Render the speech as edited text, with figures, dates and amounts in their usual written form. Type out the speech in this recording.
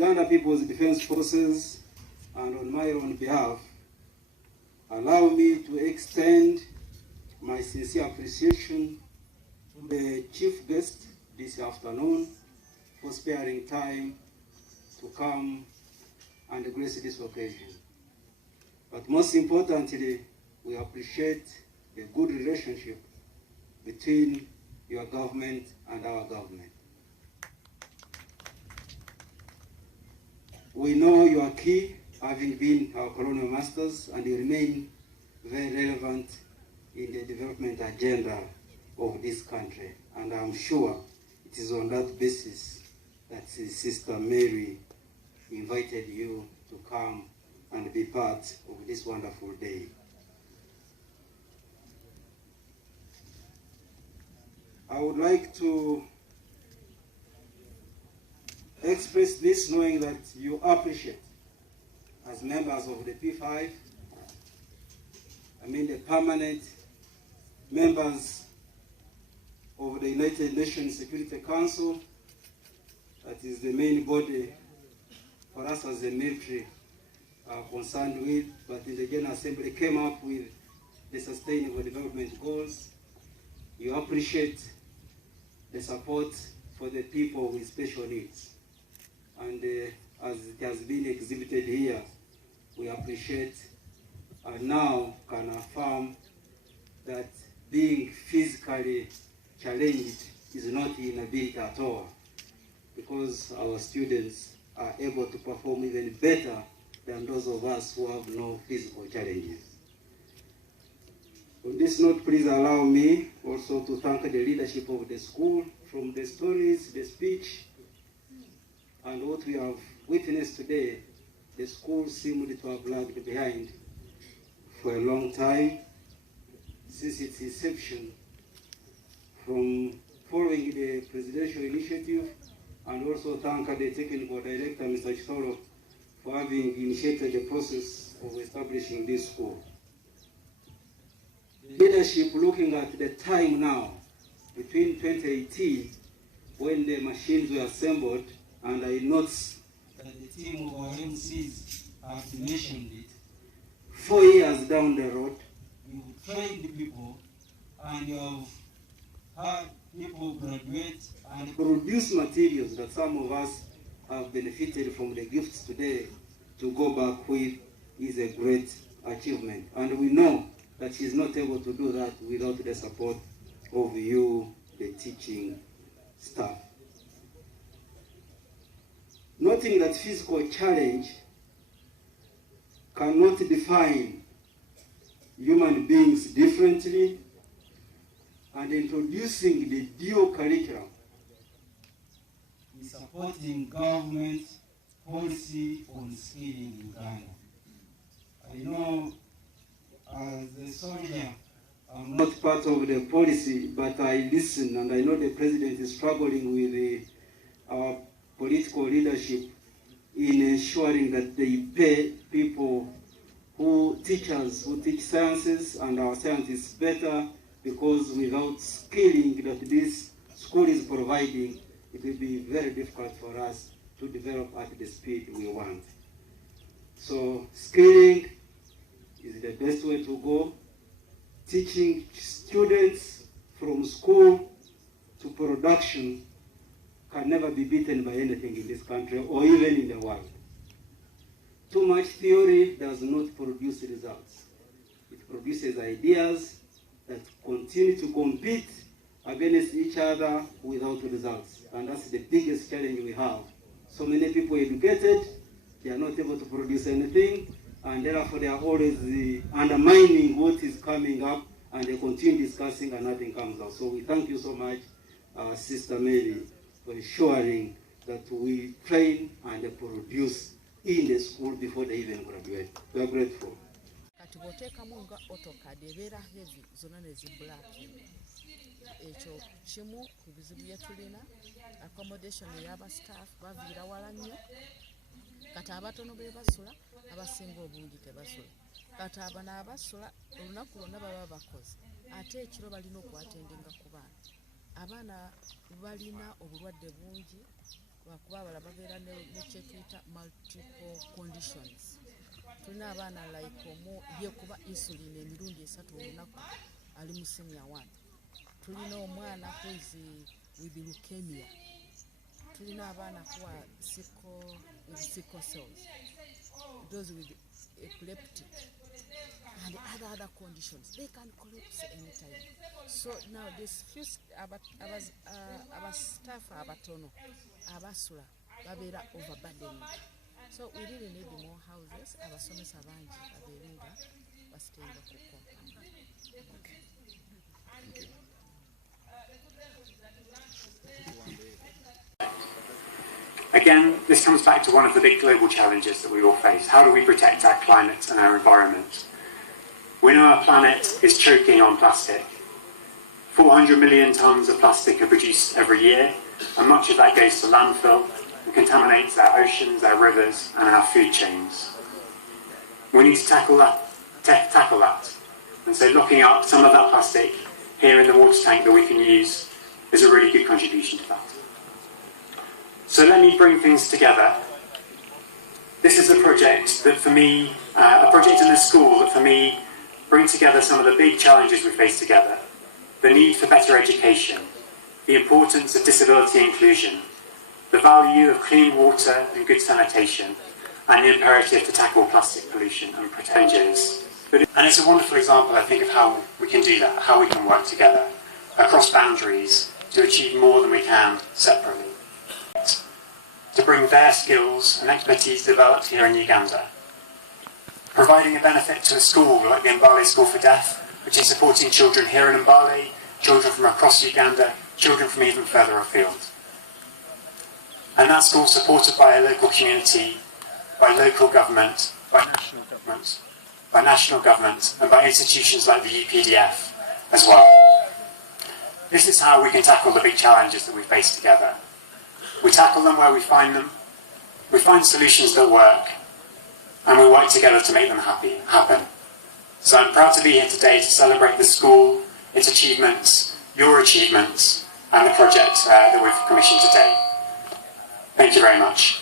Uganda People's Defense Forces, and on my own behalf, allow me to extend my sincere appreciation to the chief guest this afternoon for sparing time to come and grace this occasion. But most importantly, we appreciate the good relationship between your government and our government. We know you are key, having been our colonial masters, and you remain very relevant in the development agenda of this country. And I'm sure it is on that basis that Sister Mary invited you to come and be part of this wonderful day. I would like to express this knowing that you appreciate, as members of the P5, the permanent members of the United Nations Security Council, that is the main body for us as a military are concerned with, but in the General Assembly came up with the Sustainable Development Goals. You appreciate the support for the people with special needs. And as it has been exhibited here, we appreciate and now can affirm that being physically challenged is not inability at all, because our students are able to perform even better than those of us who have no physical challenges. On this note, please allow me also to thank the leadership of the school. From the stories, the speech, and what we have witnessed today, the school seemed to have lagged behind for a long time since its inception, from following the presidential initiative, and also thank the technical director, Mr. Chitoro, for having initiated the process of establishing this school. The leadership, looking at the time now, between 2018, when the machines were assembled, and I noticed that the team of our MCs have mentioned it, 4 years down the road, we've trained people and you have had people graduate and produce materials that some of us have benefited from the gifts today to go back with is a great achievement. And we know that she's not able to do that without the support of you, the teaching staff. Noting that physical challenge cannot define human beings differently, and introducing the dual curriculum is supporting government policy on skilling in Uganda. I know as a soldier, I'm not part of the policy, but I listen, and I know the president is struggling with our political leadership in ensuring that they pay people teachers who teach sciences and our scientists better, because without skilling that this school is providing, it will be very difficult for us to develop at the speed we want. So skilling is the best way to go. Teaching students from school to production can never be beaten by anything in this country or even in the world. Too much theory does not produce results. It produces ideas that continue to compete against each other without results. And that's the biggest challenge we have. So many people educated, they are not able to produce anything, and therefore they are always undermining what is coming up, and they continue discussing and nothing comes out. So we thank you so much, Sister Mary, for ensuring that we train and produce in the school before they even graduate. We are grateful. Katiboteekamu AutoCAD ebeera heavy zonna ne black. Ekyo kimu ku bizibu bye tulina. Accommodation ey'abastaff baviira wala nnyo. Kati abatono be basula, abasinga obungi tebasula. Kati abana abasula olunaku lwonna baba bakoze. Ate ekiro balina okuatendinga ku baana. Abaana balina obulwadde bungi, lwakuba abalala babeera ne kyetuyita multiple conditions. Tulina abaana like yekuba insulin emirundi 3 olunaku ali mu senior 1. Tulina omwana with leukemia. Tulina abaana kuwa sickle cells, those with epileptic and other conditions. They can collapse anytime. So now this few our staff abatono abasula babeera overburdened. So we really need more houses. Abasomesa bangi babeerenga basitenda ku compound. Okay. Thank you. Again, this comes back to one of the big global challenges that we all face. How do we protect our climate and our environment? We know our planet is choking on plastic. 400 million tonnes of plastic are produced every year, and much of that goes to landfill and contaminates our oceans, our rivers, and our food chains. We need to tackle that. And so locking up some of that plastic here in the water tank that we can use is a really good contribution to that. So let me bring things together This is a project that for me, a project in the school that for me brings together some of the big challenges we face together. The need for better education, the importance of disability inclusion, the value of clean water and good sanitation, and the imperative to tackle plastic pollution and challenges. And it's a wonderful example, I think, of how we can do that, how we can work together across boundaries to achieve more than we can separately. To bring their skills and expertise developed here in Uganda. Providing a benefit to a school like the Mbale School for Deaf, which is supporting children here in Mbale, children from across Uganda, children from even further afield. And that school supported by a local community, by local government, by national government, and by institutions like the UPDF as well. This is how we can tackle the big challenges that we face together. We tackle them where we find them, we find solutions that work, and we work together to make them happen. So I'm proud to be here today to celebrate the school, its achievements, your achievements, and the project that we've commissioned today. Thank you very much.